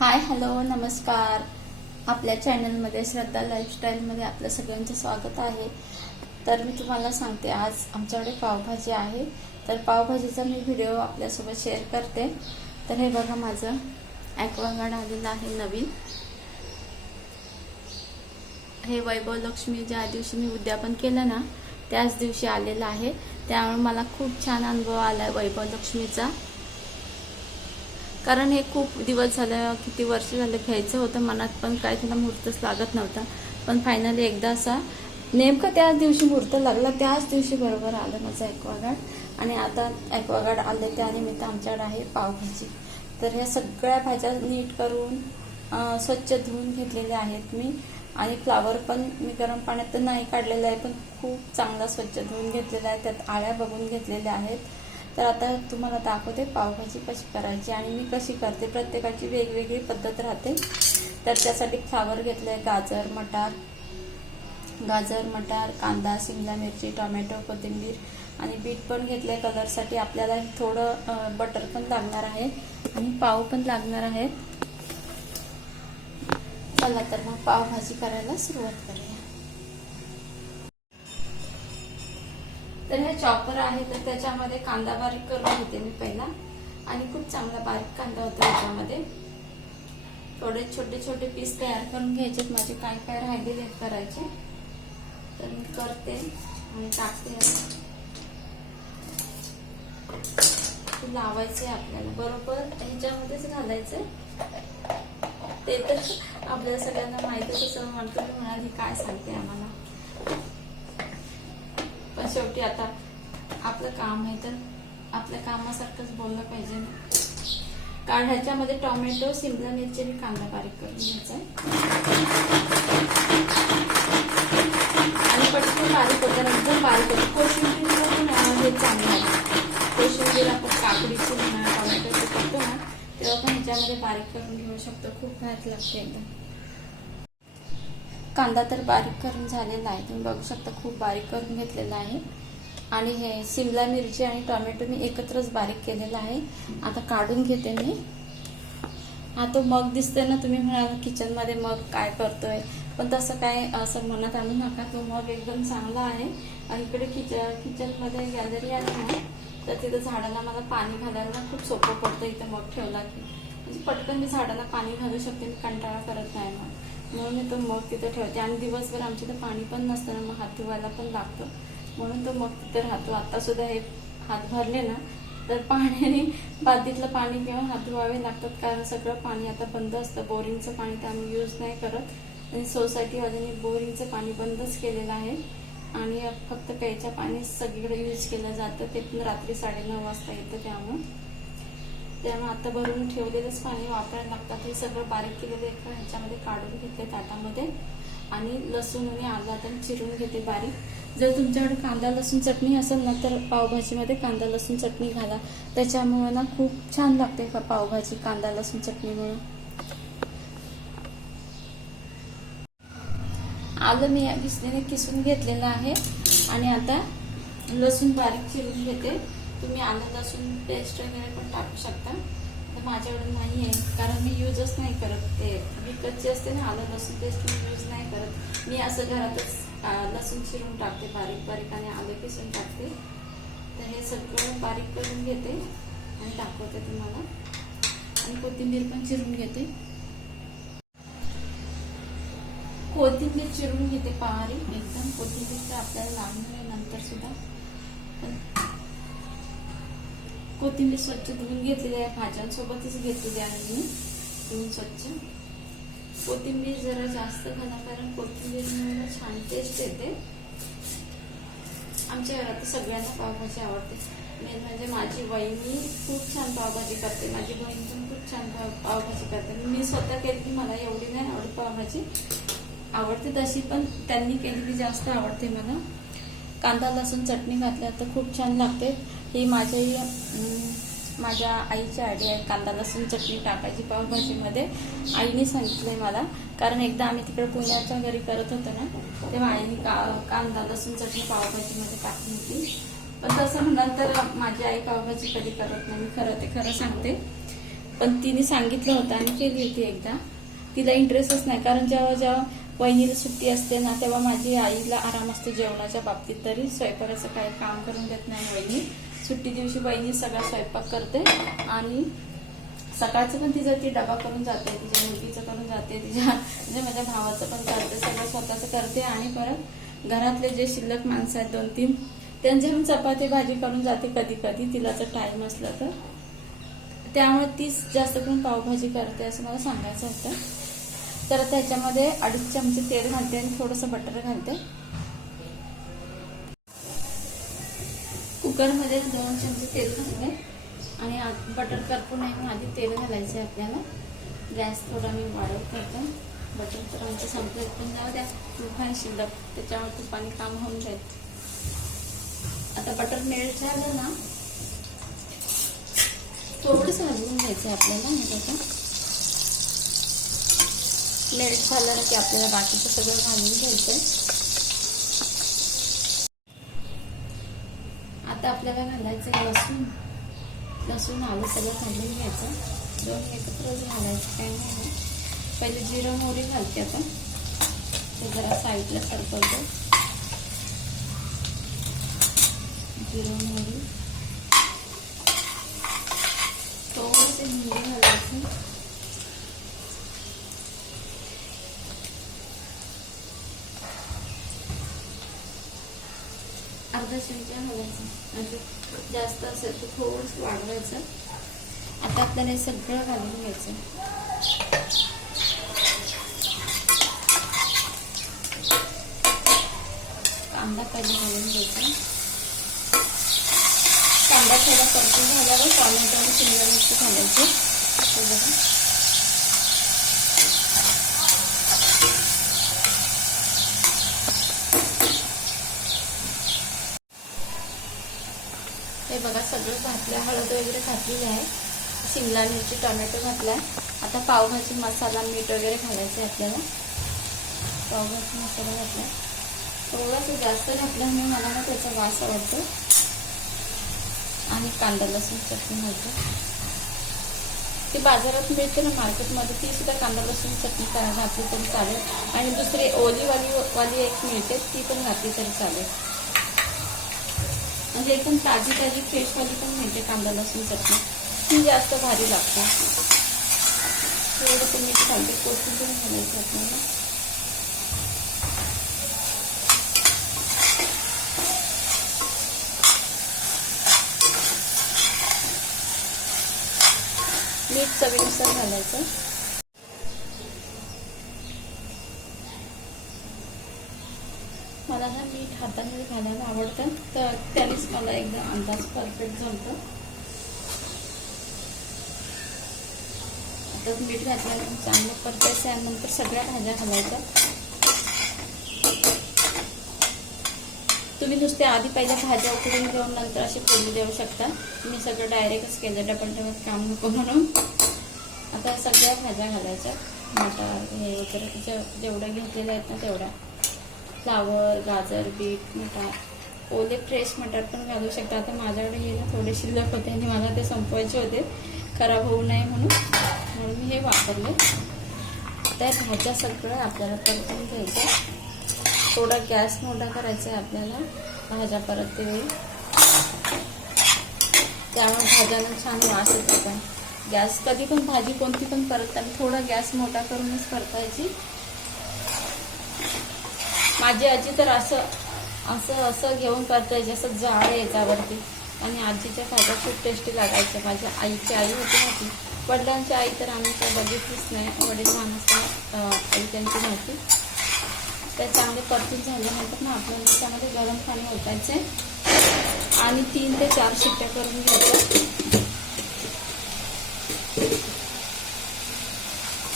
Hi hello नमस्कार. आपल्या चॅनलमध्ये श्रद्धा लाईफस्टाईलमध्ये आपलं सगळ्यांचं स्वागत आहे. तर मी तुम्हाला सांगते आज आमच्याकडे पावभाजी आहे. तर पावभाजीचा मी व्हिडिओ आपल्यासोबत शेअर करते. तर हे बघा माझं ॲक्वागार्ड आलेलं आहे नवीन. हे वैभव लक्ष्मी ज्या दिवशी मी उद्यापन केलं ना त्याच दिवशी आलेलं आहे. त्यामुळे मला खूप छान अनुभव आला आहे वैभव लक्ष्मीचा कारण हे खूप दिवस झालं किती वर्ष झालं घ्यायचं होतं मनात पण काय त्याला मुहूर्तच लागत नव्हता. पण फायनली एकदा असा नेमकं त्याच दिवशी मुहूर्त लागला त्याच दिवशी बरोबर आलं माझं ॲक्वागार्ड. आणि आता ॲक्वागार्ड आले त्यानिमित्त आमच्याकडे आहे पावभाजी. तर ह्या सगळ्या भाज्या नीट करून स्वच्छ धुवून घेतलेल्या आहेत मी. आणि फ्लावर पण मी गरम पाण्यात तर नाही काढलेलं आहे पण खूप चांगला स्वच्छ धुवून घेतलेला आहे. त्यात आळ्या बघून घेतलेल्या आहेत. तर आता तुम्हाला दाखवते पावभाजी कशी करायची आणि मी कशी करते. प्रत्येकाची वेगवेगळी पद्धत राहते. तर त्यासाठी फ्लावर घेतले गाजर मटार गाजर मटार कांदा शिमला मिरची टोमॅटो कोथिंबीर आणि बीट पण घेतले कलरसाठी आपल्याला थोडं बटर पण लागणार आहे आणि पाव पण लागणार आहे चला तर मग पावभाजी करायला सुरुवात करूया. तर हे चॉपर आहे तर त्याच्यामध्ये कांदा बारीक करून घेते मी पहिला. आणि खूप चांगला बारीक कांदा होता याच्यामध्ये. थोडे छोटे छोटे पीस तयार करून घ्यायचे माझे काय काय राहिलेले करायचे. तर मी करते आणि टाकते. लावायचे आपल्याला. बरोबर? ह्याच्यामध्येच घालायचे. ते तर आपल्याला सगळ्यांना माहितीच असं म्हणतो की म्हणाली काय सांगते आम्हाला. शेवटी आता आपलं काम आहे तर आपल्या कामासारखंच बोललं पाहिजे ना. कारण ह्याच्यामध्ये टोमॅटो शिमला मिरची आणि कांदा बारीक करून घ्यायचा आहे. आणि पटकन बारीक होतं एकदम बारीक होतं. कोशिंबीर पण हे चांगलं आहे. कोशिंबीर आपण काकडीची म्हणा टोमॅटोची करतो ना तेव्हा पण ह्याच्यामध्ये बारीक करून घेऊ शकतो. खूप भात लागते एकदम. कांदा तर बारीक करून झालेला आहे. तुम्ही बघू शकता खूप बारीक करून घेतलेला आहे. आणि हे शिमला मिरची आणि टोमॅटो मी एकत्रच बारीक केलेला आहे. आता काढून घेते मी. हा तो मग दिसतोय ना तुम्ही म्हणाल किचनमध्ये मग काय करतोय. पण तसं काय असं मनात आणू नका. तो मग एकदम चांगला आहे. आणि इकडे किच किचनमध्ये गॅलरी आहे ना तर तिथं झाडाला मला पाणी घालायला खूप सोपं पडतं. इथं मग ठेवला की. म्हणजे पटकन मी झाडाला पाणी घालू शकते मी कंटाळा करत नाही मग. म्हणून मी तो मग तिथं ठेवते. आणि दिवसभर आमच्या इथं पाणी पण नसतं ना मग हात धुवायला पण लागतं. म्हणून तो मग तिथं राहतो. आता सुद्धा हे हात भरले ना तर पाण्याने बादलीतलं पाणी किंवा हात धुवावे लागतात. कारण सगळं पाणी आता बंद असतं. बोरिंगचं पाणी तर आम्ही यूज नाही करत. आणि सोसायटीवाल्यांनी बोरिंगचं पाणी बंदच केलेलं आहे. आणि फक्त प्यायच्या पाणी सगळीकडे यूज केलं जातं. ते पण रात्री साडेनऊ वाजता येतं त्यामुळं. त्यामुळे आता भरून ठेवलेलंच पाणी वापरायला लागतात. हे सगळं बारीक केलेलं एका ह्याच्यामध्ये काढून घेतले ताटामध्ये. आणि लसूण आणि आलं आता चिरून घेते बारीक. जर तुमच्याकडे कांदा लसूण चटणी असेल ना तर पावभाजीमध्ये कांदा लसूण चटणी घाला. त्याच्यामुळे ना खूप छान लागते का पावभाजी कांदा लसूण चटणीमुळे? आलं मी या घिसणीने किसून घेतलेलं आहे. आणि आता लसूण बारीक चिरून घेते. तुम्ही आलं लसूण पेस्ट वगैरे पण टाकू शकता. तर माझ्याकडून नाही आहे कारण मी यूजच नाही करत. ते विकतची असते ना आलं लसूण पेस्ट मी यूज नाही करत. मी असं घरातच लसूण चिरून टाकते बारीक बारीक आणि आलं किसून टाकते. तर हे सगळं बारीक करून घेते आणि दाखवते तुम्हाला. आणि कोथिंबीर पण चिरून घेते. कोथिंबीर चिरून घेते पारी एकदम कोथिंबीर तर आपल्याला लागणार आहे नंतर सुद्धा. पण कोथिंबीर स्वच्छ धुवून घेतलेली आहे. भाज्यांसोबतच घेतलेली आहे मी. धुवून स्वच्छ. कोथिंबीर जरा जास्त खाणार कारण कोथिंबीर छान टेस्ट येते. आमच्या घरात सगळ्यांना पावभाजी आवडते. मेन म्हणजे माझी वहिनी खूप छान पावभाजी करते. माझी बहीण पण खूप छान पाव पावभाजी करते. मी स्वतः केली की मला एवढी नाही आवडत पावभाजी. आवडते तशी पण त्यांनी केलेली जास्त आवडते मला. कांदा लसूण चटणी घातल्या तर खूप छान लागते. ही माझी माझ्या आईची आयडिया आहे. कांदा लसूण चटणी टाकायची पावभाजीमध्ये. आईने सांगितलं आहे मला. कारण एकदा आम्ही तिकडे पुण्याच्या घरी करत होतो ना तेव्हा आईने का कांदा लसूण चटणी पावभाजीमध्ये टाकली होती. पण तसं म्हणाल तर माझी आई पावभाजी कधी करत नाही. मी खरं ते खरं सांगते. पण तिने सांगितलं होतं आणि केली होती एकदा. तिला इंटरेस्टच नाही. कारण जेव्हा जेव्हा वहिनीला सुट्टी असते ना तेव्हा माझी आईला आराम असतो जेवणाच्या बाबतीत तरी. स्वयंपाकाचं काही काम करून देत नाही वहिनी. सुट्टी दिवशी वहिनी सगळा स्वयंपाक करते आणि सकाळचं पण तिचं ती डबा करून जाते तिच्या मुलगीचं करून जाते तिच्या म्हणजे माझ्या भावाचं पण करते सगळं स्वतःचं करते आणि परत घरातले जे शिल्लक माणसं आहेत दोन तीन त्यांच्या पण चपाती भाजी करून जाते कधी कधी तिला जर टाइम असला तर. त्यामुळे तीच जास्त करून पावभाजी करते असं मला सांगायचं होतं. तर त्याच्यामध्ये अडीच चमचे तेल घालते आणि थोडंसं बटर घालते. कुकरमध्ये दोन चमचे तेल घालूया आणि बटर करपून आहे. आधी तेल घालायचं आहे आपल्याला. गॅस थोडा मी वाढव करते. बटर तर आमचं संपलं पण जाऊ द्या. तूप आहे शिल्लक त्याच्यामुळे तुपाने काम होऊन जाईल. आता बटर मेल्ट झालं ना थोडंसं हलवून घ्यायचं आहे आपल्याला हे मेल्ट झालं ना की आपल्याला बाकीचं सगळं घालून घ्यायचं आहे आता आपल्याला घालायचं आहे लसूण लसूण आलं सगळं घालून घ्यायचं. दोन एकत्रच घालायचं काय नाही पहिले जिरं मोहरी घालते आपण. ते जरा साईडला सरकवतो. जिरं मोहरी. थोडेसे हिंगे घालायचं. अर्धा चमचा हवायचा म्हणजे जास्त असेल तर थोडंसं वाढवायचं. आता आपल्याला हे सगळं घालून घ्यायचं. कांदा पहिले घालून घ्यायचा. कांदा थोडा परतून झाल्यावर टॉमॅटो आणि शिमला मिरची घालायची. बघा हे बघा सगळं हळद वगैरे घातलेली आहे. शिमला मिरची टोमॅटो घातलाय. आता पावभाजी मसाला मीठ वगैरे घालायचं आहे आपल्याला. पावभाजी मसाला घातला थोडंसं जास्त घातल्यामुळे मला ना त्याचा वास आवडतो आणि कांदा लसूण चटणी घालतो. ती बाजारात मिळते ना मार्केटमध्ये ती सुद्धा कांदा लसूण चटणी करा घातली तरी चालेल. आणि दुसरी ओलीवाली वाली एक मिळते ती पण घातली तरी चालेल. म्हणजे एकदम ताजी ताजी फ्रेशवाली पण मिळते कांदा लसूण चटणी. ती जास्त भारी लागते. थोडंसं मीठ घालते कोथिंबीर घालायचं आपल्याला. मीठ चवीनुसार घालायचं मला ना मीठ हाताने घालायला आवडतं तर त्यानेच मला एकदम अंदाज परफेक्ट जमतो. आता मीठ घातल्यानंतर चांगलं परफेक्ट आहे नंतर सगळ्या भाज्या घालायच्या तुम्ही नुसते आधी पहिल्या भाज्या उकडून घेऊन नंतर अशी फोडणी देऊ शकता. मी सगळं डायरेक्टच केलं डबल डबल काम नको म्हणून. आता सगळ्या भाज्या घालायच्या. मटार हे वगैरे जे जेवढ्या घेतलेल्या आहेत ना तेवढ्या. फ्लावर गाजर बीट मटार ओले फ्रेश मटार पण घालू शकता. आता माझ्याकडे हे ना थोडे शिल्लक होते आणि मला ते संपवायचे होते. खराब होऊ नये म्हणून. म्हणून मी हे वापरले. त्या ह्याच्या सगळं आपल्याला परतून घ्यायचं थोडा गॅस मोठा करायचा आहे आपल्याला. भाज्या परतते वेळी त्यामुळे भाज्यांना छान वास येतो पण. गॅस कधी पण भाजी कोणती पण परतताना थोडा गॅस मोठा करूनच परतायची. माझी आजी तर असं असं असं घेऊन परतायची असं जाळ आहे याच्यावरती. आणि आजीच्या भाज्या खूप टेस्टी लागायच्या माझ्या आईची आई होती ना ती. वडिलांची आई तर आम्ही काय बघितलीच नाही. वडील माणूस आई त्यांची नव्हती. त्या चांगले परतून झाल्यानंतर ना आपल्याला त्याच्यामध्ये गरम पाणी ओतायचे. आणि तीन ते चार शिट्ट्या करून घ्यायच्या.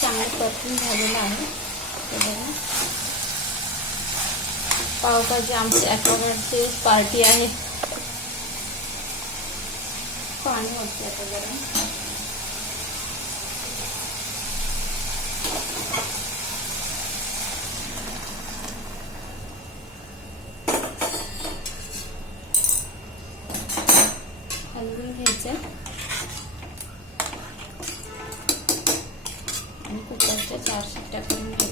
चांगलं परतून झालेलं आहे. बघा. पावसाची आमची ॲक्वागार्डची पार्टी आहे. पाणी होते आता गरम हलवून घ्यायचं. चार शिट्ट्या करून घ्यायच्या. तीन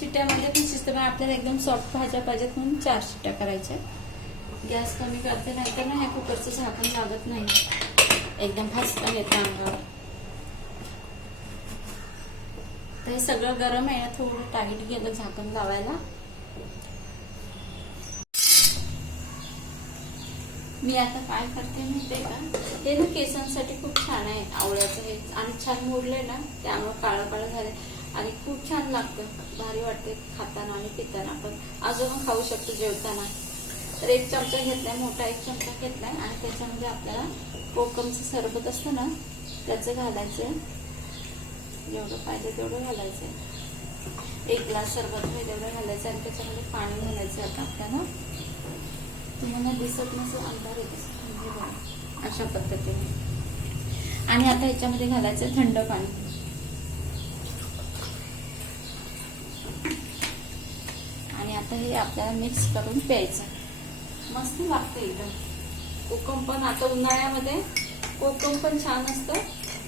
शिट्ट्यामध्ये म्हणजे पण शिजतं पण आपल्याला एकदम सॉफ्ट भाज्या पाहिजेत म्हणून चार शिट्ट्या करायच्या गॅस कमी करते नंतर ना ह्या कुकरचं झाकण लागत नाही. एकदम फास्ट येतं अंगावर. तर हे सगळं गरम आहे ना थोडं टाईट गेलं झाकण लावायला. मी आता काय करते माहितीये का? हे ना केसांसाठी खूप छान आहे आवळ्याचं हे. आणि छान मोडलंय ना त्यामुळे काळं काळं झालं आणि खूप छान लागतं. भारी वाटते खाताना आणि पिताना. आपण अजून खाऊ शकतो जेवताना. तर एक चमचा घेतलाय मोठा एक चमचा घेतलाय. आणि त्याच्यामध्ये आपल्याला कोकमचं सरबत असतं ना त्याचं घालायचं जेवढं पाहिजे तेवढं घालायचं एक ग्लास सरबत तेवढं घालायचं आणि त्याच्यामध्ये पाणी घालायचं आता आपल्याला. तुम्हाला दिसत नसेल अंधार येत अशा पद्धतीने. आणि आता याच्यामध्ये घालायचं थंड पाणी आणि आता हे आपल्याला मिक्स करून प्यायचं. मस्त लागतं एकदम. कोकम पण आता उन्हाळ्यामध्ये कोकम पण छान असतं.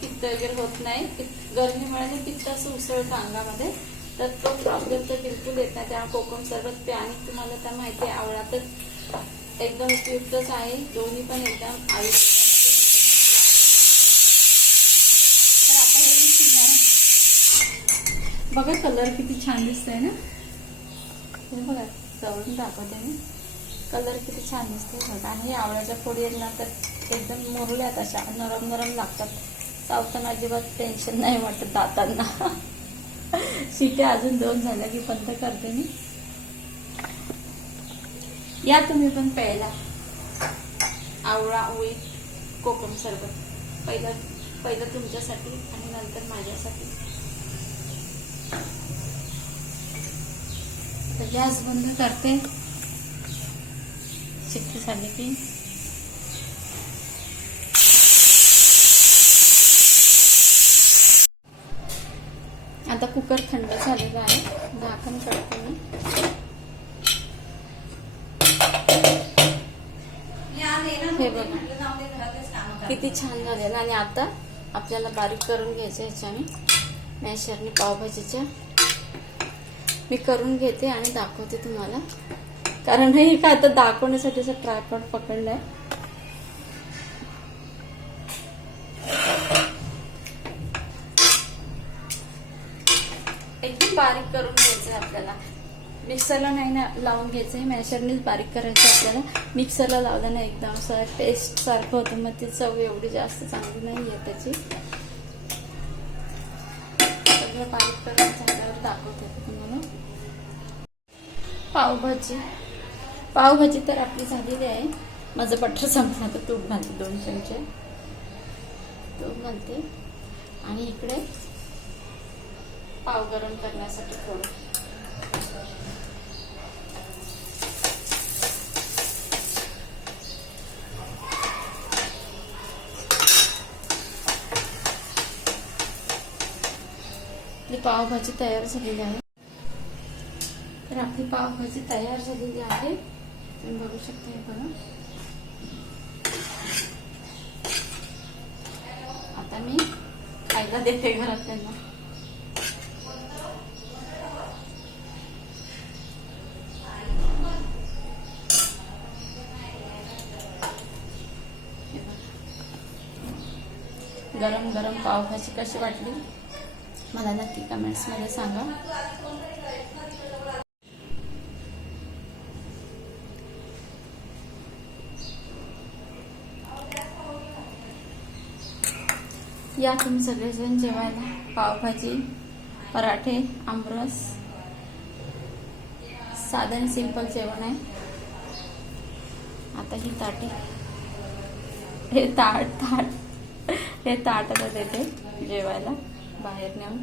पित्त वगैरे होत नाही. पित्त- गरमीमुळे पित्त असं उसळतं अंगामध्ये. तर तो प्रॉब्लेम तर बिलकुल येत नाही. त्या कोकम सरबत प्या. आणि तुम्हाला त्या माहिती आहे तर एकदम उपयुक्तच आहे. दोन्ही पण एकदम आयुर्वेदामध्ये तर बघा कलर किती छान दिसतोय ना. हे बघा जवळून दाखवते मी. कलर किती छान दिसते बघा. आणि आवळ्याच्या फोडी ना तर एकदम मुरल्यात अशा नरम नरम लागतात. चावताना अजिबात टेन्शन नाही वाटत दातांना. शिट्या अजून दोन झाल्या की बंद करते मी. या तुम्ही पण प्यायला. आवळा ओळी कोकम सरबत. पहिलं पहिलं तुमच्यासाठी आणि नंतर माझ्यासाठी. तर गॅस बंद करते. चिट्टी झाली की. आता कुकर थंड झालेला आहे. झाकण करते मी. हे बघा. किती छान झालेलं. आणि आता आपल्याला बारीक करून घ्यायचं ह्याच्याने मॅशरने पावभाजीच्या. मी करून घेते आणि दाखवते तुम्हाला. कारण हे काय आता दाखवण्यासाठी असं ट्रायपॉड पकडलाय. एकदम बारीक करून घ्यायचंय आपल्याला. मिक्सरला नाही ना लावून घ्यायचंय मॅशरनेच बारीक करायचं आपल्याला. मिक्सरला लावलं ना एकदम असं पेस्ट सारखं होतं. मग ती चव एवढी जास्त चांगली नाही आहे त्याची. सगळं बारीक करून झाल्यावर दाखवते. पावभाजी. पावभाजी तर आपली झालेली आहे. माझं बटर संपलं तर तूप घालते दोन चमचे. तूप घालते. आणि इकडे पाव गरम करण्यासाठी थोडं पावभाजी तयार झालेली आहे. तर आपली पावभाजी तयार झालेली आहे. तुम्ही बघू शकता हे बघा आता मी खायला देते घरात त्यांना गरम गरम पावभाजी कशी वाटली? मला नक्की कमेंट्समध्ये सांगा. या तुम्ही सगळेजण जेवायला पावभाजी पराठे आमरस. साधन सिंपल जेवण आहे. आता ही ताटे. हे ताट ताट. हे ताट आता देते जेवायला बाहेर नेऊन.